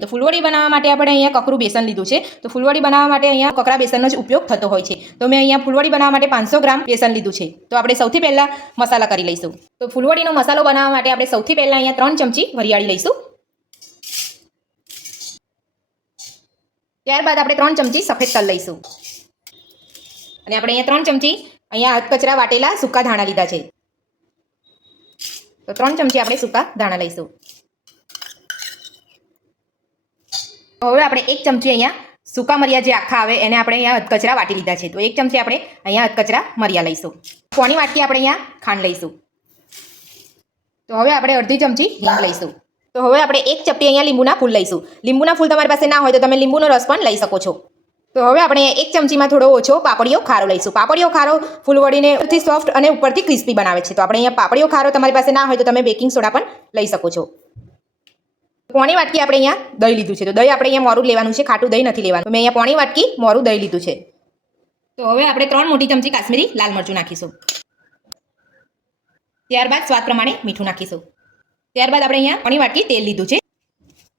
તો ફૂલવડી બનાવવા માટે આપણે અહીંયા કકરું બેસન લીધું છે. તો ફૂલવડી બનાવવા માટે અહીંયા કકરા બેસનનો જ ઉપયોગ થતો હોય છે. તો મેં અહીંયા ફૂલવડી બનાવવા માટે 500 ગ્રામ બેસન લીધું છે. તો આપણે સૌથી પહેલાં મસાલા કરી લઈશું. તો ફૂલવડીનો મસાલો બનાવવા માટે આપણે સૌથી પહેલાં અહીંયા 3 ચમચી વરિયાળી લઈશું. ત્યારબાદ આપણે 3 ચમચી સફેદ તલ લઈશું. અને આપણે અહીંયા 3 ચમચી અહીંયા અધકચરા વાટેલા સૂકા ધાણા લીધા છે. તો 3 ચમચી આપણે સૂકા ધાણા લઈશું. હવે આપણે 1 ચમચી અહીંયા સૂકા મરિયા જે આખા આવે એને આપણે અહીંયા અધકચરા વાટી લીધા છે. તો 1 ચમચી આપણે અહીંયા અધકચરા મરિયા લઈશું. પોણી વાટકી આપણે અહીંયા ખાંડ લઈશું. તો હવે આપણે અડધી ચમચી હિંગ લઈશું. તો હવે આપણે 1 ચપટી અહીંયા લીંબુના ફૂલ લઈશું. લીંબુના ફૂલ તમારી પાસે ના હોય તો તમે લીંબુનો રસ પણ લઈ શકો છો. તો હવે આપણે 1 ચમચીમાં થોડો ઓછો પાપડીયો ખારો લઈશું. પાપડીયો ખારો ફૂલવડીને ઉપરથી સોફ્ટ અને ઉપરથી ક્રિસ્પી બનાવે છે. તો આપણે અહીંયા પાપડીયો ખારો તમારી પાસે ના હોય તો તમે બેકિંગ સોડા પણ લઈ શકો છો. પોણી વાટકી આપણે અહીંયા દહીં લીધું છે. તો દહીં આપણે અહીંયા મોરું લેવાનું છે, ખાટું દહીં નથી લેવાનું. તો મેં અહીંયા પોણી વાટકી મોરું દહીં લીધું છે. તો હવે આપણે 3 મોટી ચમચી કાશ્મીરી લાલ મરચું નાખીશું. ત્યારબાદ સ્વાદ પ્રમાણે મીઠું નાખીશું. ત્યારબાદ આપણે અહીંયા પોણી વાટકી તેલ લીધું છે.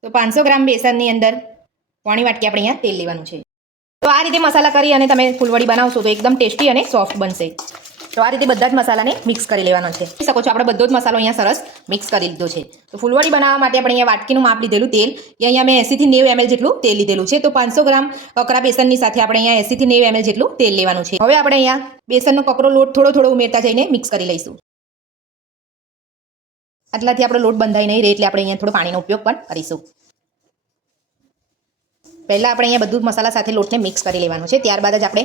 તો 500 ગ્રામ બેસનની અંદર પોણી વાટકી આપણે અહીંયા તેલ લેવાનું છે. તો આ રીતે મસાલા કરી અને તમે ફૂલવડી બનાવશો તો એકદમ ટેસ્ટી અને સોફ્ટ બનશે. તો આ રીતે બધા જ મસાલાને મિક્સ કરી લેવાનો છે. જોઈ શકો છો આપણે બધો જ મસાલો અહીંયા સરસ મિક્સ કરી લીધો છે. તો ફૂલવડી બનાવવા માટે આપણે અહીંયા વાટકીનું માપ લીધેલું તેલ અહીંયા મેં 80 થી 90 ml જેટલું તેલ લીધેલું છે. તો 500 ગ્રામ કકરા બેસનની સાથે આપણે અહીંયા 80 થી 90 ml જેટલું તેલ લેવાનું છે. હવે આપણે અહીંયા બેસનનો કકરો લોટ થોડો થોડો ઉમેરતા જઈને મિક્સ કરી લઈશું. આટલાથી આપણો લોટ બંધાઈ નહીં રહે એટલે આપણે અહીંયા થોડો પાણીનો ઉપયોગ પણ કરીશું. પહેલાં આપણે અહીંયા બધું મસાલા સાથે લોટને મિક્સ કરી લેવાનું છે. ત્યારબાદ જ આપણે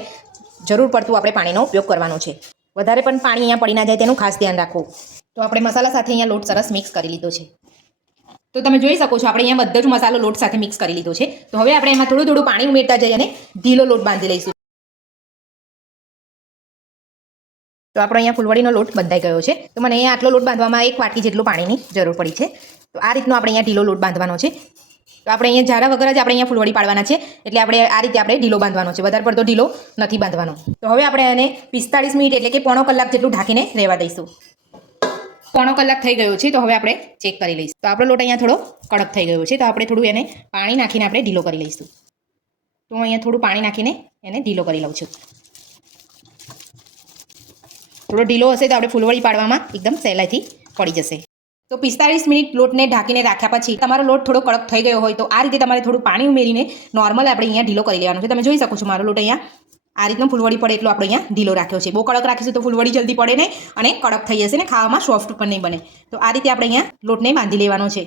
જરૂર પડતું આપણે પાણીનો ઉપયોગ કરવાનો છે. વધારે પણ પાણી અહીંયા પડી ના જાય તેનું ખાસ ધ્યાન રાખવું. તો આપણે મસાલા સાથે અહીંયા લોટ સરસ મિક્સ કરી લીધો છે. તો તમે જોઈ શકો છો આપણે અહીંયા બધો જ મસાલો લોટ સાથે મિક્સ કરી લીધો છે. તો હવે આપણે એમાં થોડું થોડું પાણી ઉમેરતા જઈએ અને ઢીલો લોટ બાંધી લઈશું. તો આપણો અહીંયા ફૂલવડીનો લોટ બંધાઈ ગયો છે. તો મને અહીંયા આટલો લોટ બાંધવામાં 1 વાટકી જેટલું પાણીની જરૂર પડી છે. તો આ રીતનો આપણે અહીંયા ઢીલો લોટ બાંધવાનો છે. તો આપણે અહીંયા ઝારા વગર જ આપણે અહીંયા ફૂલવડી પાડવાના છે. એટલે આપણે આ રીતે આપણે ઢીલો બાંધવાનો છે. વધારે પડતો ઢીલો નથી બાંધવાનો. તો હવે આપણે આને 45 મિનિટ એટલે કે પોણો કલાક જેટલું ઢાંકીને રહેવા દઈશું. પોણો કલાક થઈ ગયો છે. તો હવે આપણે ચેક કરી લઈશું. તો આપણો લોટ અહીંયા થોડો કડક થઈ ગયો છે. તો આપણે થોડું એને પાણી નાખીને આપણે ઢીલો કરી લઈશું. તો હું અહીંયા થોડું પાણી નાખીને એને ઢીલો કરી લઉં છું. થોડો ઢીલો હશે તો આપણે ફૂલવડી પાડવામાં એકદમ સહેલાઈથી પડી જશે. તો 45 મિનિટ લોટને ઢાંકીને રાખ્યા પછી તમારો લોટ થોડો કડક થઈ ગયો હોય તો આ રીતે તમારે થોડું પાણી ઉમેરીને નોર્મલ આપણે અહીંયા ઢીલો કરી લેવાનો છે. તમે જોઈ શકો છો મારો લોટ અહીંયા આ રીતનો ફૂલવડી પડે એટલો આપણે અહીંયા ઢીલો રાખ્યો છે. બહુ કડક રાખીશું તો ફૂલવડી જલ્દી પડે નહીં અને કડક થઈ જશે ને ખાવામાં સોફ્ટ પણ નહીં બને. તો આ રીતે આપણે અહીંયા લોટને બાંધી લેવાનો છે.